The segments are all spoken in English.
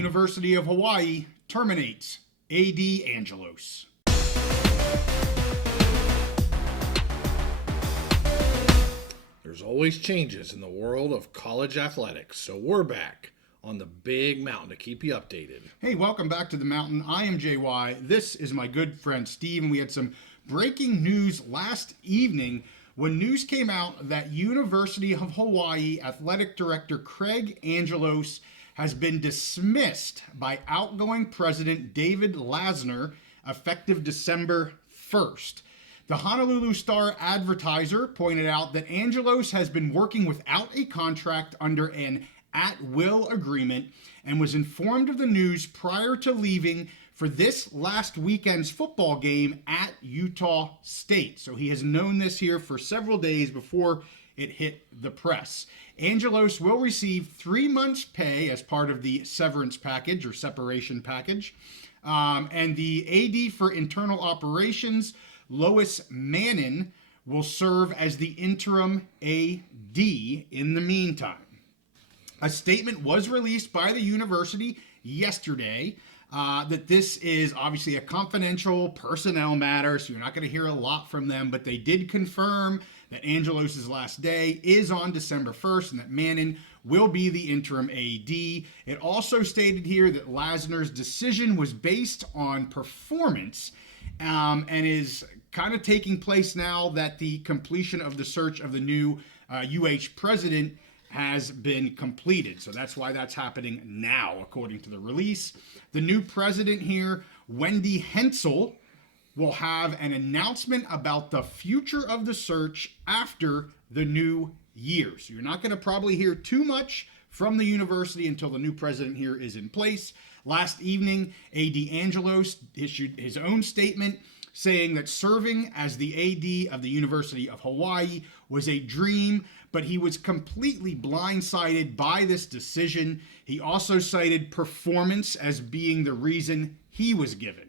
University of Hawaii terminates AD Angelos. There's always changes in the world of college athletics, so we're back on the big mountain to keep you updated. Hey, welcome back to the mountain. I am JY. This is my good friend Steve, and we had some breaking news last evening when news came out that University of Hawaii Athletic Director Craig Angelos has been dismissed by outgoing President David Lassner effective December 1st. The Honolulu Star-Advertiser pointed out that Angelos has been working without a contract under an at-will agreement and was informed of the news prior to leaving for this last weekend's football game at Utah State. So he has known this here for several days before it hit the press. Angelos will receive 3 months' pay as part of the severance package or separation package. And the AD for Internal Operations, Lois Mannin, will serve as the interim AD in the meantime. A statement was released by the university yesterday that this is obviously a confidential personnel matter, so you're not going to hear a lot from them, but they did confirm that Angelos' last day is on December 1st and that Mannin will be the interim AD. It also stated here that Lassner's decision was based on performance and is kind of taking place now that the completion of the search of the new UH president has been completed. So that's why that's happening now, according to the release. The new president here, Wendy Hensel, will have an announcement about the future of the search after the new year. So you're not going to probably hear too much from the university until the new president here is in place. Last evening, AD Angelos issued his own statement saying that serving as the AD of the University of Hawaii was a dream, but he was completely blindsided by this decision. He also cited performance as being the reason he was given.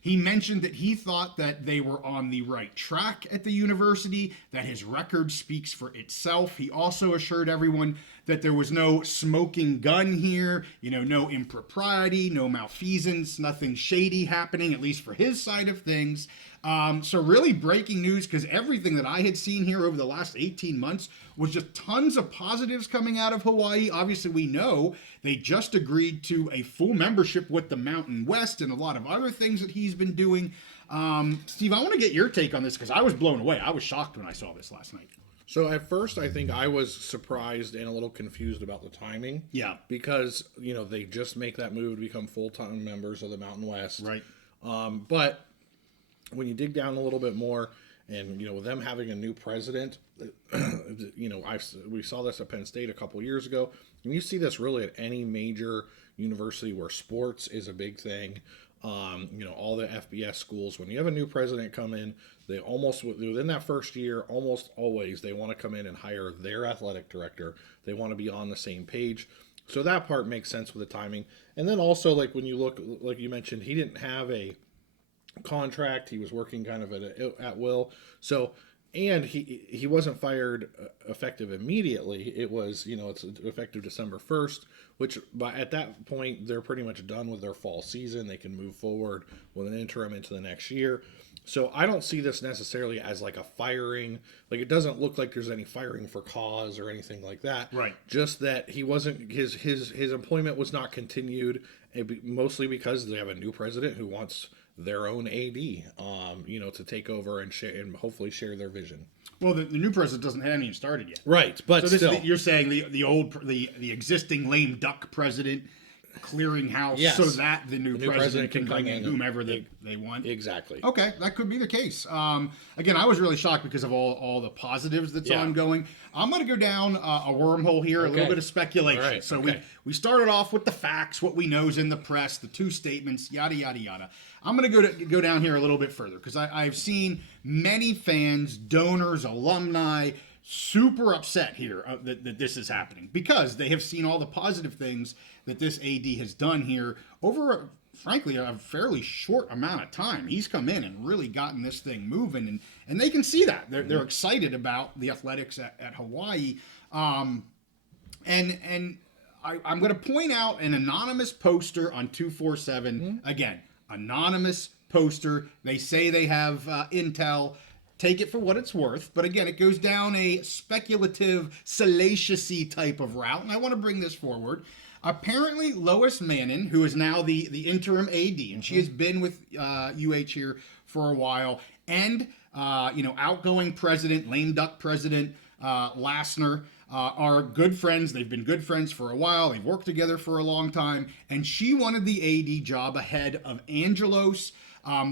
He mentioned that he thought that they were on the right track at the university, that his record speaks for itself. He also assured everyone that there was no smoking gun here, no impropriety, no malfeasance, nothing shady happening, at least for his side of things. So really breaking news, because everything that I had seen here over the last 18 months was just tons of positives coming out of Hawaii. Obviously, we know they just agreed to a full membership with the Mountain West and a lot of other things that he's been doing. Steve, I want to get your take on this because I was blown away. I was shocked when I saw this last night. So at first, I think I was surprised and a little confused about the timing. Yeah. Because, they just make that move to become full-time members of the Mountain West. Right. But when you dig down a little bit more and, with them having a new president, we saw this at Penn State a couple years ago. And you see this really at any major university where sports is a big thing. All the FBS schools, when you have a new president come in, they almost, within that first year, almost always, they want to come in and hire their athletic director. They want to be on the same page. So that part makes sense with the timing. And then also, when you look, like you mentioned, he didn't have a contract. He was working kind of at will. So, and he wasn't fired effective immediately. It was, it's effective December 1st, which at that point, they're pretty much done with their fall season. They can move forward with an interim into the next year. So I don't see this necessarily as like a firing. It doesn't look like there's any firing for cause or anything like that. Right. Just that he wasn't, his employment was not continued, mostly because they have a new president who wants their own AD, to take over and share and hopefully share their vision. Well, the new president haven't even started yet. Right, but so still, you're saying the existing lame duck president clearing house, yes, so that the new president can bring in whomever they want. Exactly. Okay, that could be the case. Again, I was really shocked because of all the positives that's ongoing. I'm going to go down a wormhole here, a little bit of speculation. Right. So we started off with the facts, what we know is in the press, the two statements, yada, yada, yada. I'm going to go down here a little bit further because I've seen many fans, donors, alumni, super upset here that this is happening because they have seen all the positive things that this AD has done here over, frankly, a fairly short amount of time. He's come in and really gotten this thing moving, and they can see that. They're excited about the athletics at Hawaii. And I'm going to point out an anonymous poster on 247. Again, anonymous poster. They say they have intel. Take it for what it's worth. But again, it goes down a speculative, salacious-y type of route. And I want to bring this forward. Apparently, Lois Mannon, who is now the interim AD, and she has been with UH here for a while, and outgoing president, lame duck president Lassner, are good friends. They've been good friends for a while. They've worked together for a long time. And she wanted the AD job ahead of Angelos.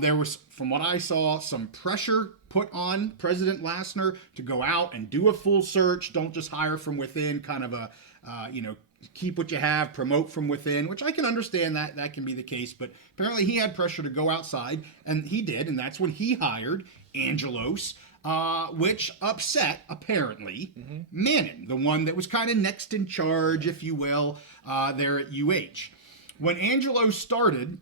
There was, from what I saw, some pressure put on President Lassner to go out and do a full search. Don't just hire from within, kind of a, keep what you have, promote from within, which I can understand that can be the case. But apparently he had pressure to go outside, and he did. And that's when he hired Angelos, which upset, apparently, Mannon, the one that was kind of next in charge, if you will, there at UH. When Angelos started,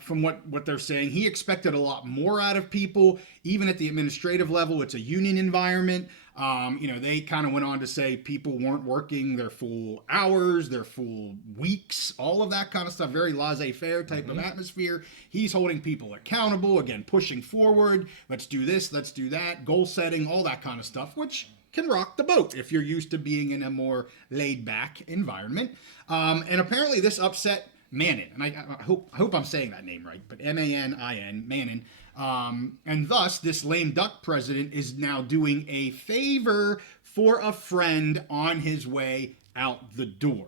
from what they're saying, he expected a lot more out of people, even at the administrative level. It's a union environment. They kind of went on to say people weren't working their full hours, their full weeks, all of that kind of stuff. Very laissez-faire type of atmosphere. He's holding people accountable, again, pushing forward. Let's do this, let's do that, goal setting, all that kind of stuff, which can rock the boat if you're used to being in a more laid-back environment. And apparently this upset Mannon, and I hope I'm saying that name right, but Manin, Mannon, and thus this lame duck president is now doing a favor for a friend on his way out the door.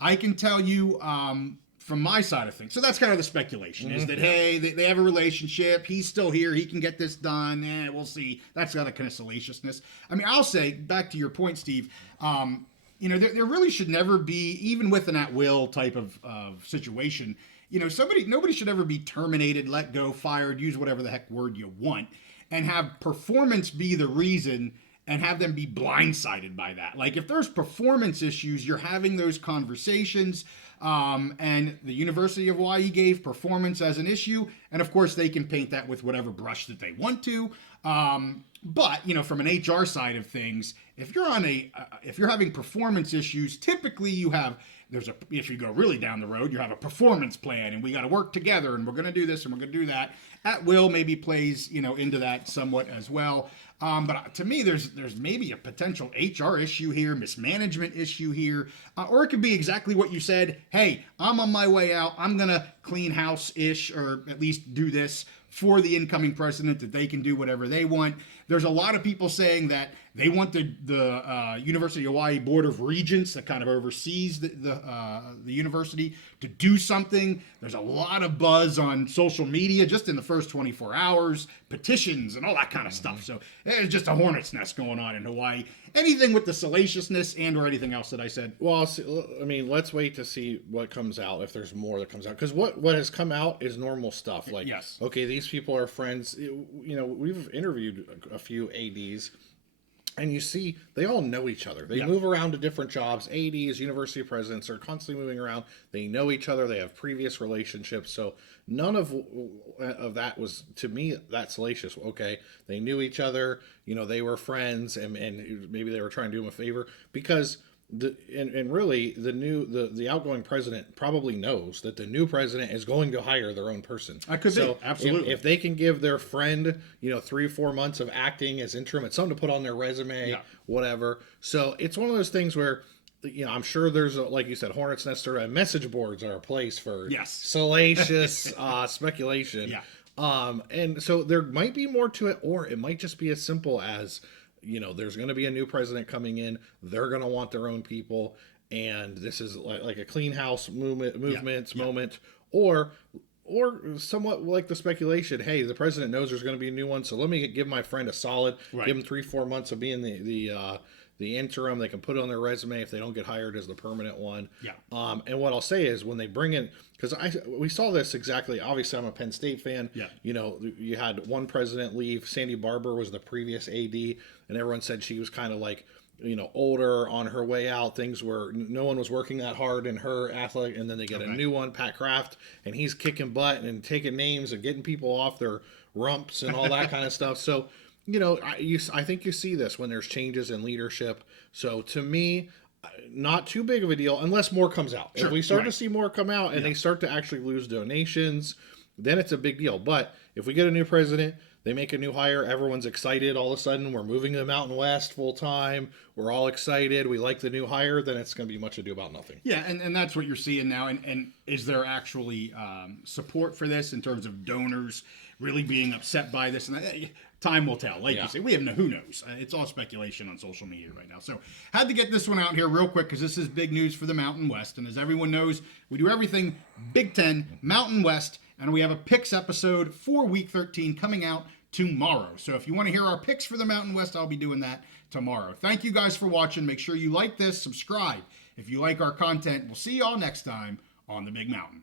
I can tell you from my side of things, so that's kind of the speculation, is that, hey, they have a relationship, he's still here, he can get this done, we'll see. That's got a kind of salaciousness. I mean, I'll say, back to your point, Steve, there really should never be, even with an at-will type of situation, nobody should ever be terminated, let go, fired, use whatever the heck word you want, and have performance be the reason and have them be blindsided by that. Like, if there's performance issues, you're having those conversations, and the University of Hawaii gave performance as an issue, and of course they can paint that with whatever brush that they want to. But from an HR side of things, if you're having performance issues, typically if you go really down the road, you have a performance plan, and we got to work together, and we're going to do this and we're going to do that. At will maybe plays into that somewhat as well. But to me, there's maybe a potential HR issue here, mismanagement issue here, or it could be exactly what you said. Hey, I'm on my way out. I'm gonna clean house-ish, or at least do this for the incoming president, that they can do whatever they want. There's a lot of people saying that they want the University of Hawaii Board of Regents, that kind of oversees the university, to do something. There's a lot of buzz on social media just in the first 24 hours, petitions and all that kind of stuff. So there's just a hornet's nest going on in Hawaii. Anything with the salaciousness and or anything else that I said. Well, I mean, let's wait to see what comes out, if there's more that comes out. Because what has come out is normal stuff. Like, yes, okay, these people are friends. We've interviewed a few ADs, and you see they all know each other. They move around to different jobs. ADs, university presidents, are constantly moving around. They know each other. They have previous relationships. So none of that was, to me, that salacious. Okay, they knew each other. They were friends, and maybe they were trying to do them a favor, because really the outgoing president probably knows that the new president is going to hire their own person. I could be, absolutely. If they can give their friend 3 or 4 months of acting as interim, it's something to put on their resume, whatever. So it's one of those things where I'm sure there's like you said, hornet's nest, or message boards are a place for salacious speculation. And so there might be more to it, or it might just be as simple as, there's going to be a new president coming in. They're going to want their own people, and this is like a clean house moment, or somewhat like the speculation. Hey, the president knows there's going to be a new one, so let me give my friend a solid. Give him 3-4 months of being the interim. They can put it on their resume if they don't get hired as the permanent one. And what I'll say is, when they bring in, because we saw this exactly. Obviously, I'm a Penn State fan. You had one president leave. Sandy Barber was the previous AD, and everyone said she was kind of like, older, on her way out. No one was working that hard in her athletic, and then they get a new one, Pat Kraft, and he's kicking butt and taking names and getting people off their rumps and all that kind of stuff. So, I think you see this when there's changes in leadership. So to me, not too big of a deal unless more comes out. Sure, If we start right. to see more come out and they start to actually lose donations, then it's a big deal. But if we get a new president, they make a new hire, everyone's excited. All of a sudden, we're moving to the Mountain West full time. We're all excited. We like the new hire. Then it's going to be much ado about nothing. Yeah, and that's what you're seeing now. And is there actually support for this in terms of donors really being upset by this? And time will tell. Like you say, we have who knows. It's all speculation on social media right now. So had to get this one out here real quick because this is big news for the Mountain West. And as everyone knows, we do everything Big Ten, Mountain West, and we have a picks episode for Week 13 coming out tomorrow. So if you want to hear our picks for the Mountain West, I'll be doing that tomorrow. Thank you guys for watching. Make sure you like this, subscribe if you like our content. We'll see you all next time on the Big Mountain.